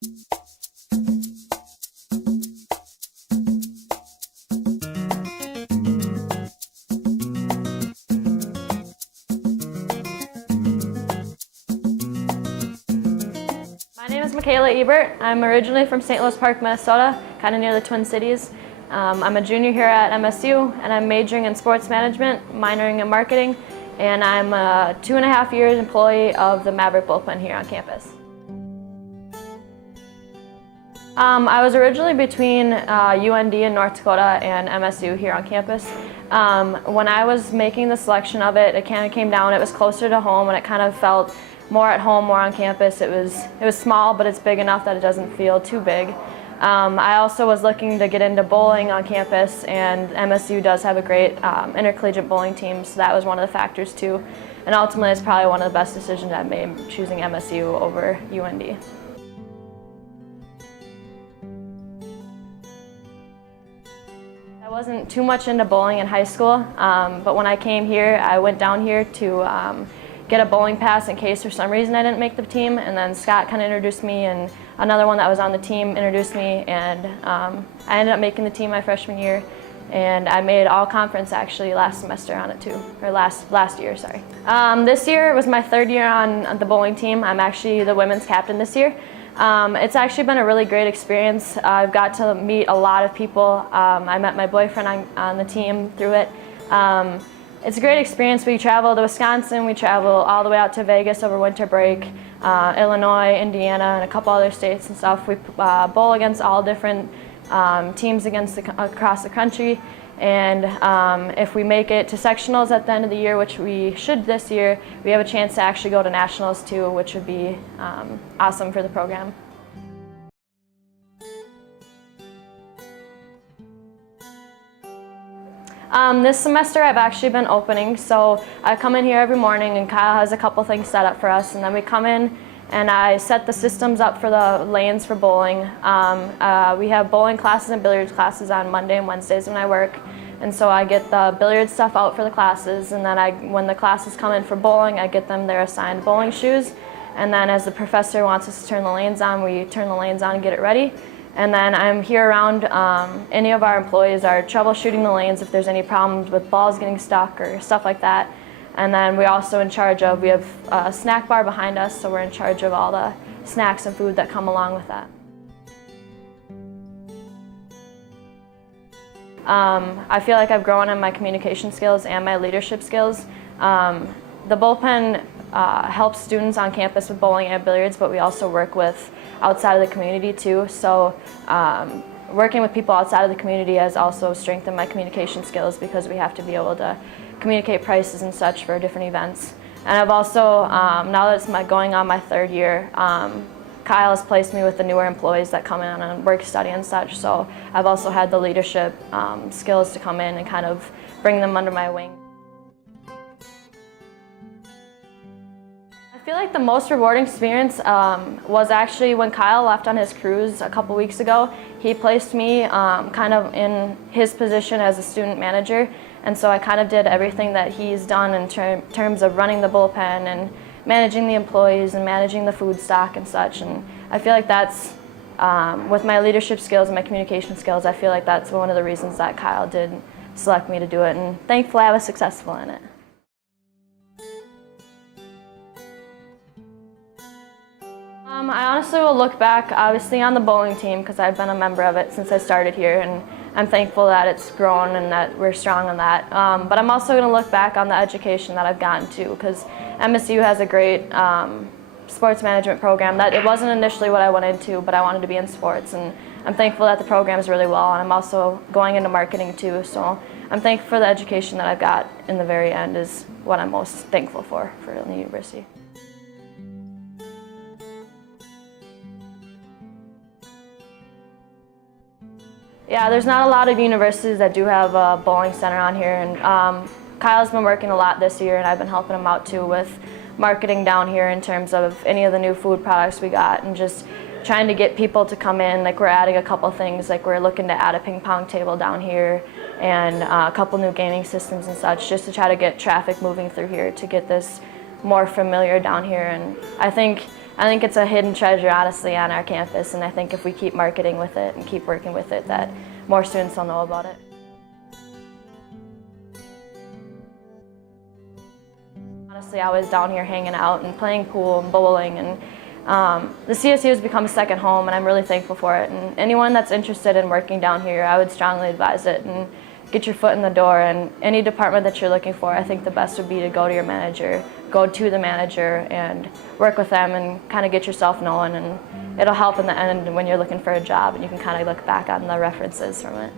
My name is Mikayla Ebert. I'm originally from St. Louis Park, Minnesota, kind of near the Twin Cities. I'm a junior here at MSU, and I'm majoring in sports management, minoring in marketing, and I'm a 2.5 year employee of the Maverick Bullpen here on campus. I was originally between UND in North Dakota and MSU here on campus. When I was making the selection of it, it kind of came down. It was closer to home, and it kind of felt more at home, more on campus. It was small, but it's big enough that it doesn't feel too big. I also was looking to get into bowling on campus, and MSU does have a great intercollegiate bowling team, so that was one of the factors too. And ultimately, it's probably one of the best decisions I've made, choosing MSU over UND. I wasn't too much into bowling in high school, but when I came here, I went down here to get a bowling pass in case for some reason I didn't make the team, and then Scott kind of introduced me, and another one that was on the team introduced me, and I ended up making the team my freshman year, and I made all conference actually last semester on it too, or last year, sorry. This year was my 3rd year on the bowling team. I'm actually the women's captain this year. It's actually been a really great experience. I've got to meet a lot of people. I met my boyfriend on the team through it. It's a great experience. We travel to Wisconsin, we travel all the way out to Vegas over winter break, Illinois, Indiana, and a couple other states and stuff. We bowl against all different teams across the country, and if we make it to sectionals at the end of the year, which we should this year, we have a chance to actually go to nationals too, which would be awesome for the program. This semester I've actually been opening, so I come in here every morning and Kyle has a couple things set up for us, and then we come in and I set the systems up for the lanes for bowling. We have bowling classes and billiards classes on Monday and Wednesdays when I work, and so I get the billiards stuff out for the classes, and then when the classes come in for bowling, I get them their assigned bowling shoes, and then as the professor wants us to turn the lanes on, we turn the lanes on and get it ready. And then I'm here around any of our employees are troubleshooting the lanes if there's any problems with balls getting stuck or stuff like that. And then we're also in charge of, we have a snack bar behind us, so we're in charge of all the snacks and food that come along with that. I feel like I've grown in my communication skills and my leadership skills. The bullpen helps students on campus with bowling and billiards, but we also work with outside of the community too. So working with people outside of the community has also strengthened my communication skills, because we have to be able to communicate prices and such for different events. And I've also, now that it's going on my 3rd year, Kyle has placed me with the newer employees that come in on work study and such. So I've also had the leadership skills to come in and kind of bring them under my wing. I feel like the most rewarding experience was actually when Kyle left on his cruise a couple weeks ago. He placed me kind of in his position as a student manager, and so I kind of did everything that he's done in terms of running the bullpen and managing the employees and managing the food stock and such. And I feel like that's, with my leadership skills and my communication skills, I feel like that's one of the reasons that Kyle did select me to do it, and thankfully I was successful in it. I honestly will look back, obviously, on the bowling team, because I've been a member of it since I started here, and I'm thankful that it's grown and that we're strong on that. But I'm also going to look back on the education that I've gotten too, because MSU has a great sports management program. That it wasn't initially what I wanted to, but I wanted to be in sports, and I'm thankful that the program's really well, and I'm also going into marketing too, so I'm thankful for the education that I've got in the very end is what I'm most thankful for the university. Yeah, there's not a lot of universities that do have a bowling center on here, and Kyle's been working a lot this year, and I've been helping him out too with marketing down here in terms of any of the new food products we got, and just trying to get people to come in. Like, we're adding a couple things, like we're looking to add a ping pong table down here and a couple new gaming systems and such, just to try to get traffic moving through here to get this more familiar down here. And I think I think it's a hidden treasure, honestly, on our campus, and I think if we keep marketing with it and keep working with it, that more students will know about it. Honestly, I was down here hanging out and playing pool and bowling, and the CSU has become a second home, and I'm really thankful for it. And anyone that's interested in working down here, I would strongly advise it and get your foot in the door. And any department that you're looking for, I think the best would be to go to your manager, go to the manager and work with them and kind of get yourself known, and it'll help in the end when you're looking for a job, and you can kind of look back on the references from it.